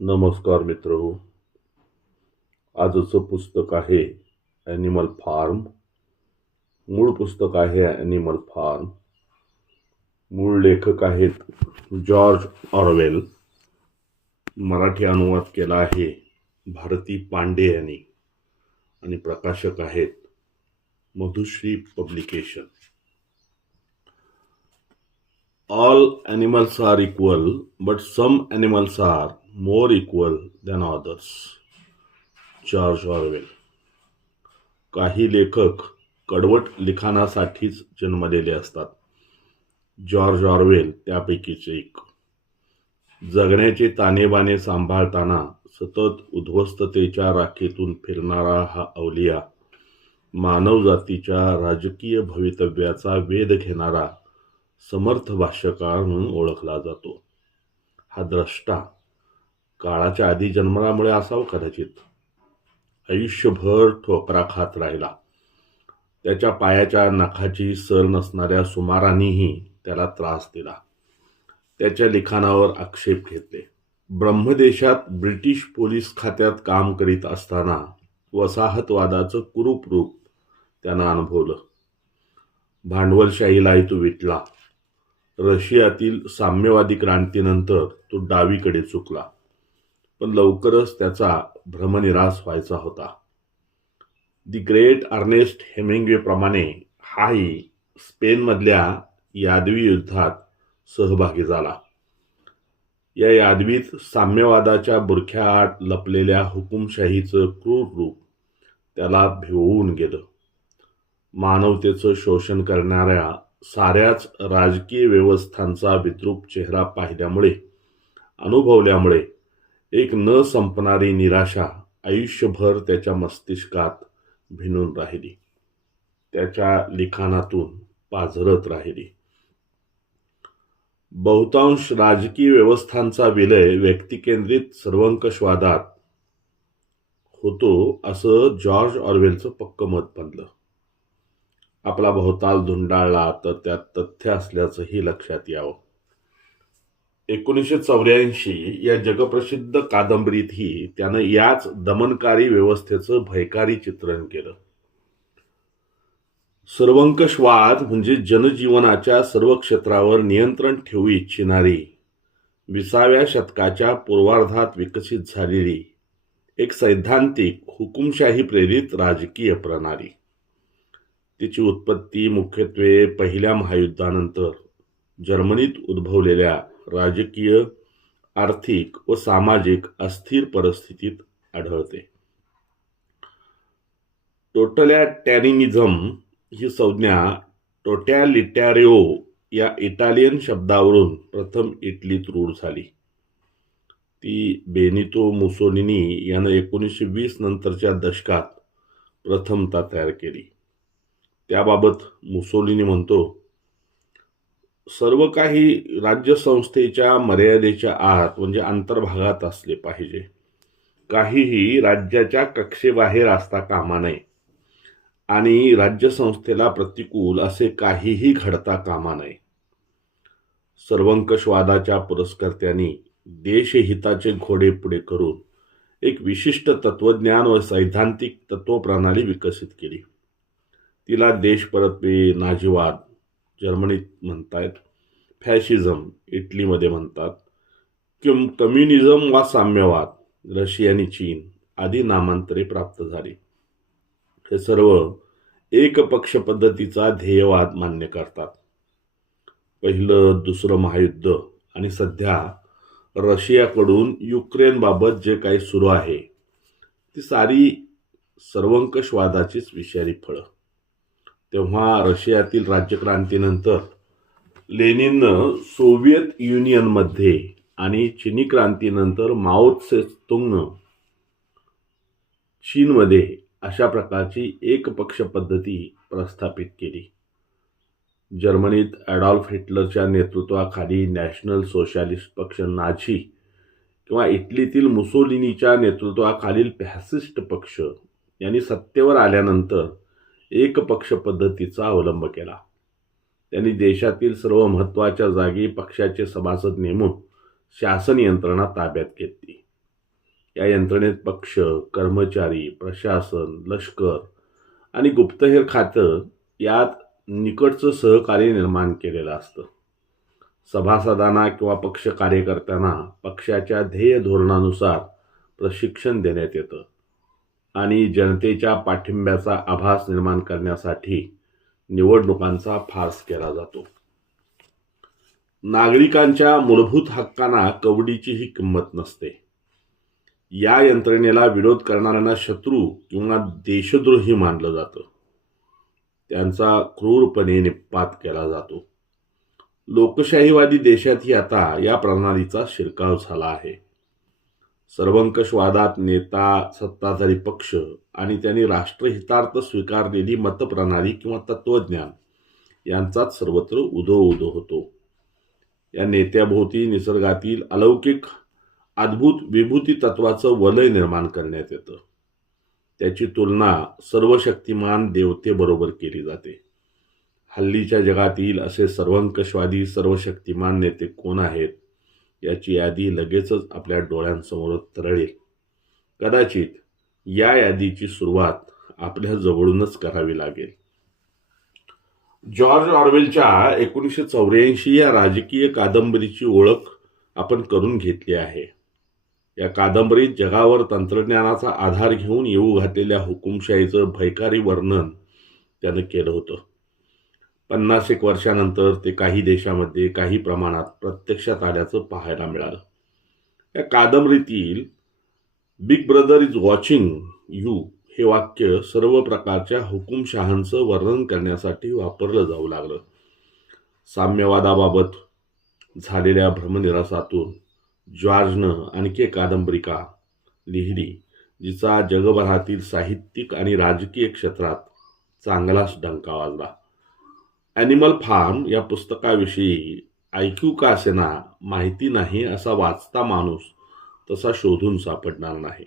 नमस्कार मित्र आजचं पुस्तक आहे ॲनिमल फार्म मूळ पुस्तक आहे ॲनिमल फार्म मूळ लेखक आहेत जॉर्ज ऑरवेल मराठी अनुवाद केला आहे भारती पांडे यांनी. आणि प्रकाशक आहेत Madhushri publication. All animals are equal but some animals are more equal than others. George Orwell. काही लेखक कडवट लिखाणासाठीच जन्मलेले असतात. जॉर्ज ऑरवेल त्यापैकीच एक. जगण्याचे तानेबाने सांभाळताना सतत उद्ध्वस्ततेच्या राखेतून फिरणारा हा अवलिया मानवजातीच्या राजकीय भवितव्याचा वेध घेणारा समर्थ भाष्यकार म्हणून ओळखला जातो. हा द्रष्टा काळाच्या आधी जन्मल्यामुळे असावं कदाचित. आयुष्यभर ठोकरा खात राहिला. त्याच्या पायाच्या नखाची सर नसणाऱ्या सुमारांनीही त्याला त्रास दिला. त्याच्या लिखाणावर आक्षेप घेतले. ब्रह्मदेशात ब्रिटिश पोलीस खात्यात काम करीत असताना वसाहतवादाचं कुरूप रूप त्यानं अनुभवलं. भांडवलशाहीलाही तो विटला. रशियातील साम्यवादी क्रांतीनंतर तो डावीकडे चुकला. पण लवकरच त्याचा भ्रमनिरास व्हायचा होता. दी ग्रेट अर्नेस्ट हेमिंग्वेप्रमाणे हाही स्पेनमधल्या यादवी युद्धात सहभागी झाला. या यादवीत साम्यवादाच्या बुरख्याआड लपलेल्या हुकुमशाहीचं क्रूर रूप त्याला भिवून गेलं. मानवतेचं शोषण करणाऱ्या साऱ्याच राजकीय व्यवस्थांचा विद्रूप चेहरा पाहिल्यामुळे अनुभवल्यामुळे एक न संपणारी निराशा आयुष्यभर त्याच्या मस्तिष्कात भिनून राहिली. त्याच्या लिखाणातून पाझरत राहिली. बहुतांश राजकीय व्यवस्थांचा विलय व्यक्तिकेंद्रित सर्वंकषवादात होतो असं जॉर्ज ऑर्वेलचं पक्क मत बनलं. आपला भोवताल धुंडाळला तर त्यात तथ्य असल्याचंही लक्षात यावं. एकोणीसशे चौऱ्याऐंशी या जगप्रसिद्ध कादंबरीतही त्यानं याच दमनकारी व्यवस्थेचं भयकारी चित्रण केलं. सर्वंकषवाद म्हणजे जनजीवनाच्या सर्व क्षेत्रावर नियंत्रण ठेवू इच्छिणारी विसाव्या शतकाच्या पूर्वार्धात विकसित झालेली एक सैद्धांतिक हुकुमशाही प्रेरित राजकीय प्रणाली. तिची उत्पत्ती मुख्यत्वे पहिल्या महायुद्धानंतर जर्मनीत उद्भवलेल्या राजकीय आर्थिक व सामाजिक अस्थिर परिस्थितीत आढळते. टोटलॅटॅरिनिझम ही संज्ञा टोटॅलिटॅरिओ या इटालियन शब्दावरून प्रथम इटलीत रूढ झाली. ती बेनितो मुसोलिनी यानं एकोणीसशे वीस नंतरच्या दशकात प्रथमता तयार केली. त्याबाबत मुसोलिनी म्हणतो सर्व काही राज्यसंस्थेच्या मर्यादेच्या आत म्हणजे अंतर्भागात असले पाहिजे. काहीही राज्याच्या कक्षेबाहेर असता कामा नये. आणि राज्यसंस्थेला प्रतिकूल असे काहीही घडता कामा नये. सर्वंकषवादाच्या पुरस्कर्त्यांनी देशहिताचे घोडे पुढे करून एक विशिष्ट तत्वज्ञान व सैद्धांतिक तत्वप्रणाली विकसित केली. तिला देशपरत्वे नाजीवाद जर्मनीत म्हणतायत फॅशिझम इटलीमध्ये म्हणतात किम कम्युनिझम वा साम्यवाद रशिया आणि चीन आदी नामांतरे प्राप्त झाली. हे सर्व एकपक्ष पद्धतीचा ध्येयवाद मान्य करतात. पहिलं दुसरं महायुद्ध आणि सध्या रशियाकडून युक्रेनबाबत जे काही सुरू आहे ती सारी सर्वंकषवादाचीच विषारी फळं. तेव्हा रशियातील राज्यक्रांतीनंतर लेनिननं सोव्हिएत युनियनमध्ये आणि चिनी क्रांतीनंतर माओ त्से तुंगनं चीनमध्ये अशा प्रकारची एकपक्ष पद्धती प्रस्थापित केली. जर्मनीत ॲडॉल्फ हिटलरच्या नेतृत्वाखाली नॅशनल सोशलिस्ट पक्ष नाझी किंवा इटलीतील मुसोलिनीच्या नेतृत्वाखालील फॅसिस्ट पक्ष यांनी सत्तेवर आल्यानंतर एकपक्ष पद्धतीचा अवलंब केला. त्यांनी देशातील सर्व महत्त्वाच्या जागी पक्षाचे सभासद नेमून शासन यंत्रणा ताब्यात घेतली. या यंत्रणेत पक्ष कर्मचारी प्रशासन लष्कर आणि गुप्तहेर खातं यात निकटचं सहकार्य निर्माण केलेलं असतं. सभासदांना किंवा पक्ष कार्यकर्त्यांना पक्षाच्या ध्येय धोरणानुसार प्रशिक्षण देण्यात येतं. आणि जनतेच्या पाठिंब्याचा आभास निर्माण करण्यासाठी निवडणुकांचा फार्स केला जातो. नागरिकांच्या मूलभूत हक्कांना कवडीचीही किंमत नसते. या यंत्रणेला विरोध करणाऱ्यांना शत्रू किंवा देशद्रोही मानलं जातं. त्यांचा क्रूरपणे निपात केला जातो. लोकशाहीवादी देशातही आता या प्रणालीचा शिरकाव झाला आहे. सर्वंकषवादात नेता सत्ताधारी पक्ष आणि त्यांनी राष्ट्रहितार्थ स्वीकारलेली मतप्रणाली किंवा तत्त्वज्ञान यांचाच सर्वत्र उदो उदो होतो. या नेत्याभोवती निसर्गातील अलौकिक अद्भुत विभूती तत्वाचं वलय निर्माण करण्यात येतं. त्याची तुलना सर्वशक्तिमान देवतेबरोबर केली जाते. हल्लीच्या जगातील असे सर्वंकषवादी सर्वशक्तिमान नेते कोण आहेत? याची यादी लगेचच आपल्या डोळ्यांसमोर तरळेल. कदाचित या यादीची सुरुवात आपल्या जवळूनच करावी लागेल. जॉर्ज ऑर्वेलच्या एकोणीसशे चौऱ्याऐंशी या राजकीय कादंबरीची ओळख आपण करून घेतली आहे. या कादंबरीत जगावर तंत्रज्ञानाचा आधार घेऊन येऊ घातलेल्या हुकुमशाहीचं भयकारी वर्णन त्यानं केलं होतं. पन्नास एक वर्षानंतर ते काही देशामध्ये काही प्रमाणात प्रत्यक्षात आल्याचं पाहायला मिळालं. या कादंबरीतील big brother is watching you हे वाक्य सर्व प्रकारच्या हुकुमशहांचं वर्णन करण्यासाठी वापरलं जाऊ लागलं. साम्यवादाबाबत झालेल्या भ्रमनिरासातून जॉर्जनं आणखी एक कादंबरिका लिहिली जिचा जगभरातील साहित्यिक आणि राजकीय क्षेत्रात चांगलाच डंका वाजला. ॲनिमल फार्म या पुस्तकाविषयी ऐकू का असेना माहिती नाही असा वाचता माणूस तसा शोधून सापडणार नाही.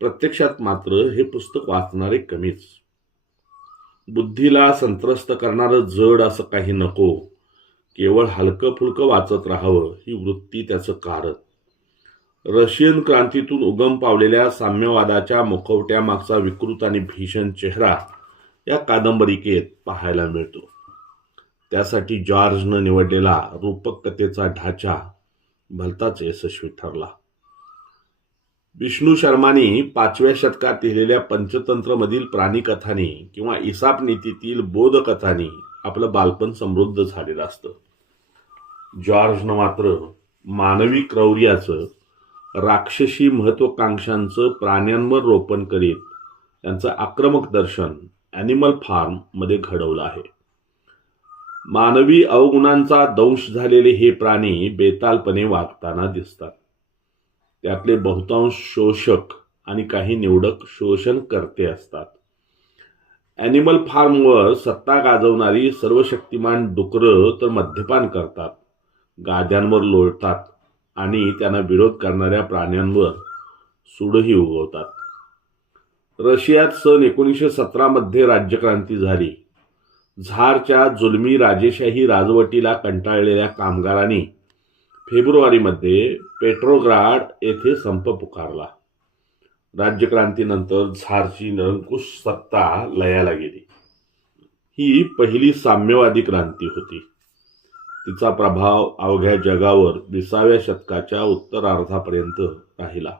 प्रत्यक्षात मात्र हे पुस्तक वाचणारे कमीच. बुद्धीला संत्रस्त करणारं जड असं काही नको. केवळ हलकं फुलकं वाचत राहावं ही वृत्ती त्याचं कारण. रशियन क्रांतीतून उगम पावलेल्या साम्यवादाच्या मुखवट्यामागचा विकृत आणि भीषण चेहरा या कादंबरिकेत पाहायला मिळतो. त्यासाठी जॉर्जनं निवडलेला रूपकतेचा ढाचा भलताच यशस्वी ठरला. विष्णू शर्मानी पाचव्या शतकात लिहिलेल्या पंचतंत्रमधील प्राणीकथांनी किंवा इसाप नीतीतील बोधकथांनी आपलं बालपण समृद्ध झालेलं असतं. जॉर्जनं मात्र मानवी क्रौर्याचं राक्षसी महत्वाकांक्षांचं प्राण्यांवर रोपण करीत त्यांचं आक्रमक दर्शन ॲनिमल फार्ममध्ये घडवलं आहे. मानवी अवगुणांचा दंश झालेले हे प्राणी बेतालपणे वागताना दिसतात. त्यातले बहुतांश शोषक आणि काही निवडक शोषणकर्ते असतात. ॲनिमल फार्मवर सत्ता गाजवणारी सर्वशक्तिमान डुकरं तर मद्यपान करतात. गाद्यांवर लोळतात आणि त्यांना विरोध करणाऱ्या प्राण्यांवर सूडही उगवतात. रशियात सन एकोणीसशे सतरामध्ये राज्यक्रांती झाली. झारच्या जुलमी राजेशाही राजवटीला कंटाळलेल्या कामगारांनी फेब्रुवारीमध्ये पेट्रोग्राड येथे संप पुकारला. राज्यक्रांतीनंतर झारची निरंकुश सत्ता लयाला गेली. ही पहिली साम्यवादी क्रांती होती. तिचा प्रभाव अवघ्या जगावर विसाव्या शतकाच्या उत्तरार्धापर्यंत राहिला.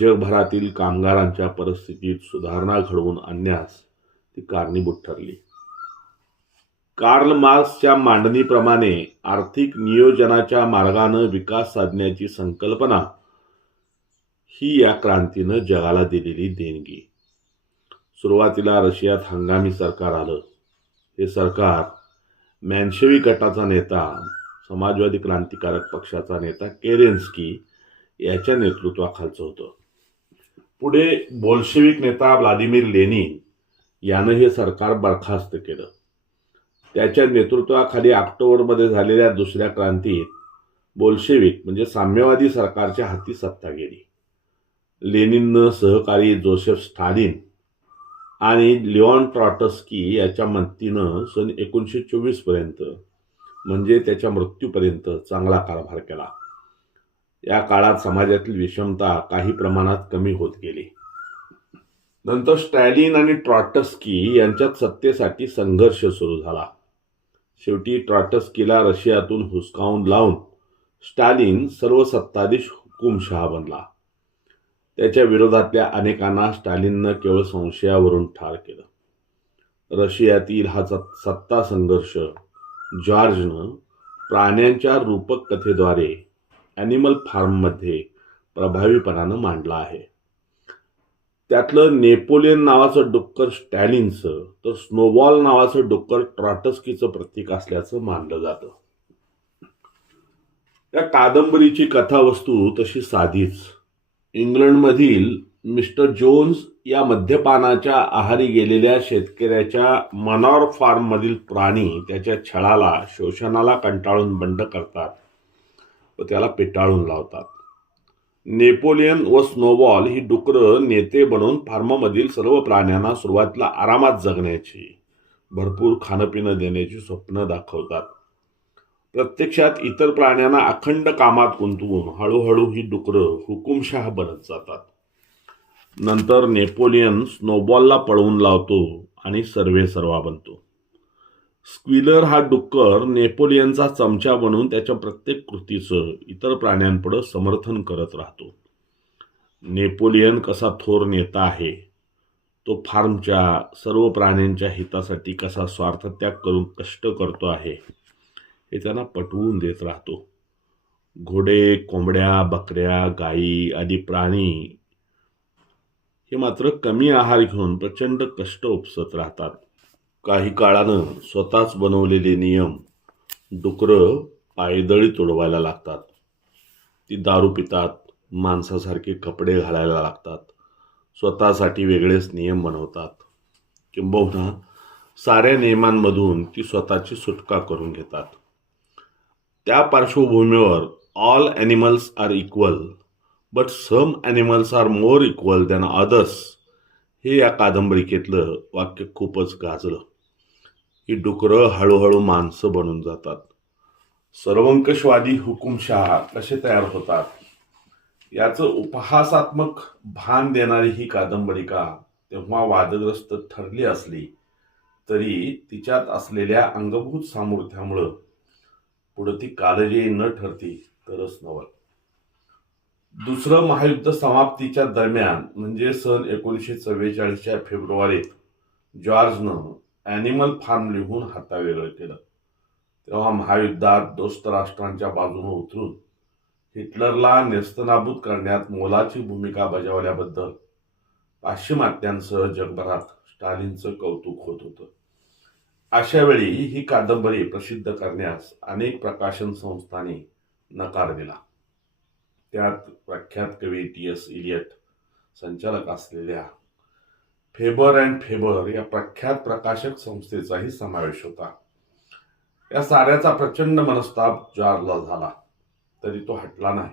जगभरातील कामगारांच्या परिस्थितीत सुधारणा घडवून आणण्यास ती कारणीभूत ठरली. कार्ल मार्क्सच्या मांडणीप्रमाणे आर्थिक नियोजनाच्या मार्गानं विकास साधण्याची संकल्पना ही या क्रांतीनं जगाला दिलेली देणगी. सुरुवातीला रशियात हंगामी सरकार आलं. हे सरकार मॅन्शेवी गटाचा नेता समाजवादी क्रांतिकारक पक्षाचा नेता केरेन्स्की याच्या नेतृत्वाखालचं होतं. पुढे बोल्शेविक नेता व्लादिमीर लेनिन यानं हे सरकार बरखास्त केलं. त्याच्या नेतृत्वाखाली ऑक्टोबरमध्ये झालेल्या दुसऱ्या क्रांतीत बोल्शेविक म्हणजे साम्यवादी सरकारच्या हाती सत्ता गेली. लेनिननं सहकारी जोसेफ स्टालिन आणि लिओन ट्रॉटस्की याच्या मदतीनं सन एकोणीसशे चोवीसपर्यंत म्हणजे त्याच्या मृत्यूपर्यंत चांगला कारभार केला. या काळात समाजातील विषमता काही प्रमाणात कमी होत गेली. नंतर स्टॅलिन आणि ट्रॉटस्की यांच्यात सत्तेसाठी संघर्ष सुरू झाला. शेवटी ट्रॉटस्कीला रशियातून हुसकावून लावून स्टालिन सर्व सत्ताधीश हुकुमशहा बनला. त्याच्या विरोधातल्या अनेकांना स्टालिननं केवळ संशयावरून ठार केलं. रशियातील हा सत्ता संघर्ष जॉर्जनं प्राण्यांच्या रूपक कथेद्वारे ॲनिमल फार्ममध्ये प्रभावीपणानं मांडला आहे. त्यातलं नेपोलियन नावाचं डुक्कर स्टॅलिनचं तर स्नोबॉल नावाचं डुक्कर ट्रॉटस्कीचं प्रतीक असल्याचं मानलं जातं. त्या कादंबरीची कथावस्तू तशी साधीच. इंग्लंडमधील मिस्टर जोन्स या मद्यपानाच्या आहारी गेलेल्या शेतकऱ्याच्या मनॉर फार्ममधील प्राणी त्याच्या छळाला शोषणाला कंटाळून बंड करतात व त्याला पिटाळून लावतात. नेपोलियन व स्नोबॉल ही डुकरं नेते बनून फार्ममधील सर्व प्राण्यांना सुरुवातीला आरामात जगण्याची भरपूर खाणंपिणं देण्याची स्वप्न दाखवतात. प्रत्यक्षात इतर प्राण्यांना अखंड कामात गुंतवून हळूहळू ही डुकरं हुकुमशाह बनत जातात. नंतर नेपोलियन स्नोबॉलला पळवून लावतो आणि सर्वे सर्वा बनतो. स्क्विलर हा डुक्कर नेपोलियनचा चमचा बनवून त्याच्या प्रत्येक कृतीचं इतर प्राण्यांपुढं समर्थन करत राहतो. नेपोलियन कसा थोर नेता आहे तो फार्मच्या सर्व प्राण्यांच्या हितासाठी कसा स्वार्थत्याग करून कष्ट करतो आहे हे त्यांना पटवून देत राहतो. घोडे कोंबड्या बकऱ्या गायी आदी प्राणी हे मात्र कमी आहार घेऊन प्रचंड कष्ट उपसत राहतात. काही काळानं स्वतःच बनवलेले नियम डुकरं पायदळी तुडवायला लागतात. ती दारू पितात माणसासारखे कपडे घालायला लागतात. स्वतःसाठी वेगळेच नियम बनवतात. किंबहुना साऱ्या नियमांमधून ती स्वतःची सुटका करून घेतात. त्या पार्श्वभूमीवर all animals are equal but some animals are more equal than others हे या कादंबरीकेतलं वाक्य खूपच गाजलं. ही डुकरं हळूहळू माणसं बनून जातात. सर्वंकषवादी हुकुमशहा कसे तयार होतात? याचं उपहासात्मक भान देणारी ही कादंबरिका तेव्हा वादग्रस्त ठरली असली तरी तिच्यात असलेल्या अंगभूत सामर्थ्यामुळं पुढं ती कालजयी न ठरती तरच नवल. दुसरं महायुद्ध समाप्तीच्या दरम्यान म्हणजे सन एकोणीसशे चव्वेचाळीसच्या फेब्रुवारीत जॉर्जनं ॲनिमल फार्म लिहून हातावेगळं केलं. तेव्हा महायुद्धात दोस्त राष्ट्रांच्या बाजूने उतरून हिटलरला नेस्तनाबूत करण्यात मोलाची भूमिका बजावल्याबद्दल पाश्चिमात्यांसह जगभरात स्टालिनचं कौतुक होत होतं. अशावेळी ही कादंबरी प्रसिद्ध करण्यास अनेक प्रकाशन संस्थांनी नकार दिला. त्यात प्रख्यात कवी टी एस इलियट संचालक असलेल्या फेबर अँड फेबर या प्रख्यात प्रकाशक संस्थेचाही समावेश होता. या साऱ्याचा प्रचंड मनस्ताप जॉर्जला झाला. तरी तो हटला नाही.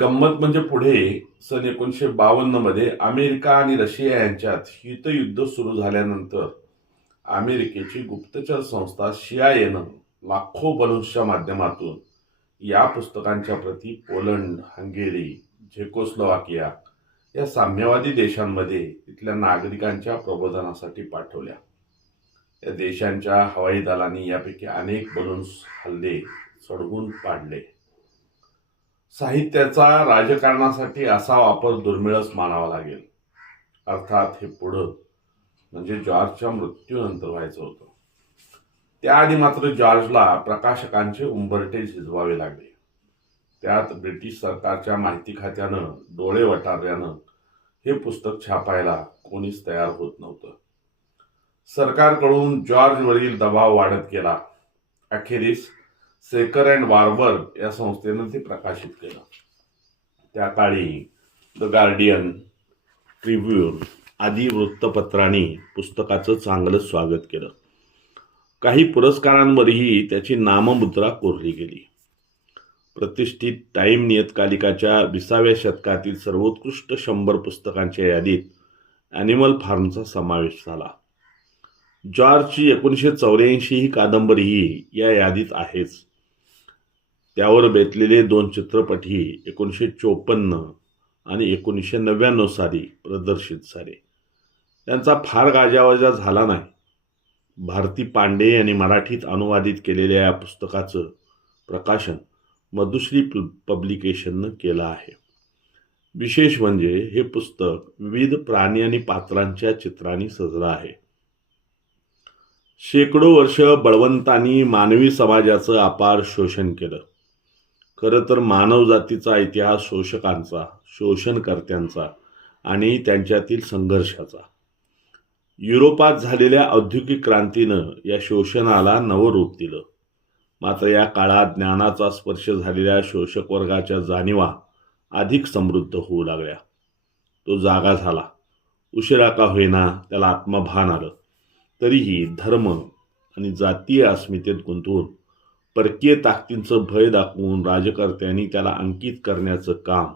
गंमत म्हणजे पुढे सन एकोणीसशे बावन्नमध्ये अमेरिका आणि रशिया यांच्यात हितयुद्ध सुरू झाल्यानंतर अमेरिकेची गुप्तचर संस्था शियायेनं लाखो बलून्सच्या माध्यमातून या पुस्तकांच्या प्रती पोलंड हंगेरी झेकोस्लोवाकिया या साम्यवादी देशांमध्ये तिथल्या नागरिकांच्या प्रबोधनासाठी पाठवल्या. या देशांच्या हवाई दलांनी यापैकी अनेक बलून्स हल्ले चढवून पाडले. साहित्याचा राजकारणासाठी असा वापर दुर्मिळच मानावा लागेल. अर्थात हे पुढं म्हणजे जॉर्जच्या मृत्यूनंतर व्हायचं होतं. त्याआधी मात्र जॉर्जला प्रकाशकांचे उंबरटे झिजवावे लागले. त्यात ब्रिटिश सरकारच्या माहिती खात्यानं डोळे वटारल्यानं हे पुस्तक छापायला कोणीच तयार होत नव्हतं. सरकारकडून जॉर्जवरील दबाव वाढत गेला. अखेरीस सेकर अँड वारबर्ग या संस्थेनं ते प्रकाशित केलं. त्या काळी द गार्डियन ट्रिब्यून आदी वृत्तपत्रांनी पुस्तकाचं चांगलं स्वागत केलं. काही पुरस्कारांवरही त्याची नाममुद्रा कोरली गेली. प्रतिष्ठित टाईम नियतकालिकाच्या विसाव्या शतकातील सर्वोत्कृष्ट शंभर पुस्तकांच्या यादीत ॲनिमल फार्मचा समावेश झाला. जॉर्जची एकोणीसशे चौऱ्याऐंशी ही कादंबरीही या यादीत आहेच. त्यावर बेतलेले दोन चित्रपटही एकोणीसशे चोपन्न आणि एकोणीसशे नव्याण्णव साली प्रदर्शित झाले. त्यांचा फार गाजावाजा झाला नाही. भारती पांडे यांनी मराठीत अनुवादित केलेल्या या पुस्तकाचं प्रकाशन मधुश्री प पब्लिकेशननं केलं आहे. विशेष म्हणजे हे पुस्तक विविध प्राणी आणि पात्रांच्या चित्रांनी सजलं आहे. शेकडो वर्ष बळवंतांनी मानवी समाजाचं अपार शोषण केलं. खरं तर मानवजातीचा इतिहास शोषकांचा शोषणकर्त्यांचा आणि त्यांच्यातील संघर्षाचा. युरोपात झालेल्या औद्योगिक क्रांतीनं या शोषणाला नवं रूप दिलं. मात्र या काळात ज्ञानाचा स्पर्श झालेल्या शोषक वर्गाच्या जाणीवा अधिक समृद्ध होऊ लागल्या. तो जागा झाला. उशिरा का होईना त्याला आत्मभान आलं. तरीही धर्म आणि जातीय अस्मितेत गुंतवून परकीय ताकदींचं भय दाखवून राजकर्त्यांनी त्याला अंकित करण्याचं काम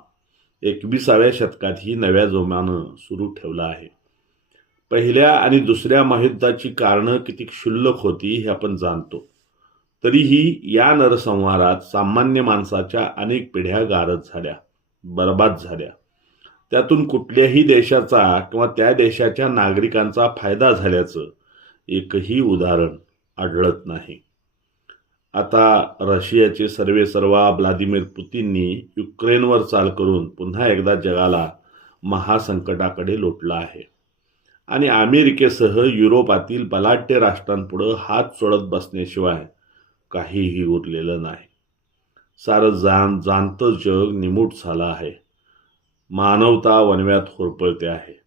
एकविसाव्या शतकातही नव्या जोमानं सुरू ठेवलं आहे. पहिल्या आणि दुसऱ्या महायुद्धाची कारणं किती क्षुल्लक होती हे आपण जाणतो. तरीही या नरसंहारात सामान्य माणसाच्या अनेक पिढ्या गारद झाल्या बर्बाद झाल्या. त्यातून कुठल्याही देशाचा किंवा त्या देशाच्या नागरिकांचा फायदा झाल्याचं एकही उदाहरण आढळत नाही. आता रशियाचे सर्वे सर्वा व्लादिमीर पुतीननी युक्रेनवर चाल करून पुन्हा एकदा जगाला महासंकटाकडे लोटला आहे. आणि अमेरिकेसह युरोपातील बलाढ्य राष्ट्रांपुढं हात सोडत बसण्याशिवाय काहीही उरलेलं नाही. सारं जाण जाणतं जग निमूट झालं आहे. मानवता वनव्यात होरपळते आहे.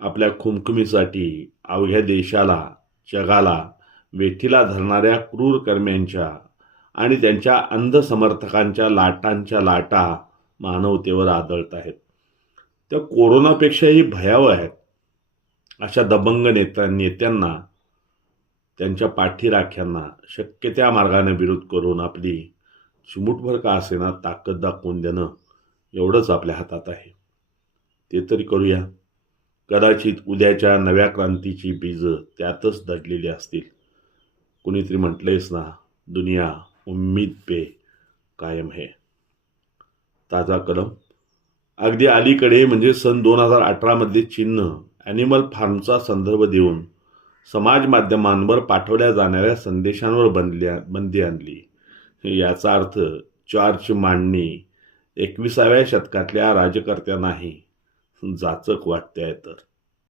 आपल्या खुमखुमीसाठी अवघ्या देशाला जगाला वेठीला धरणाऱ्या क्रूर कर्म्यांच्या आणि त्यांच्या अंध समर्थकांच्या लाटांच्या लाटा मानवतेवर आदळत आहेत. त्या कोरोनापेक्षाही भयावह आहेत. अशा दबंग नेत्या नेत्यांना त्यांच्या पाठीराख्यांना शक्य त्या मार्गाने विरोध करून आपली चिमूटभर का असेना ताकद दाखवून देणं एवढंच आपल्या हातात आहे. ते तरी करूया. कदाचित उद्याच्या नव्या क्रांतीची बीजं त्यातच दडलेली असतील. कुणीतरी म्हटलंयच ना दुनिया उम्मीद पे कायम है. ताजा कलम. अगदी अलीकडे म्हणजे सन दोन हजार अठरामध्ये चीननं ॲनिमल फार्मचा संदर्भ देऊन समाज माध्यमांवर पाठवल्या जाणाऱ्या संदेशांवर बंदल्या बंदी आणली. याचा अर्थ चार्च मांडणी एकविसाव्या शतकातल्या राजकर्त्यांनाही जाचक वाटते आहे तर.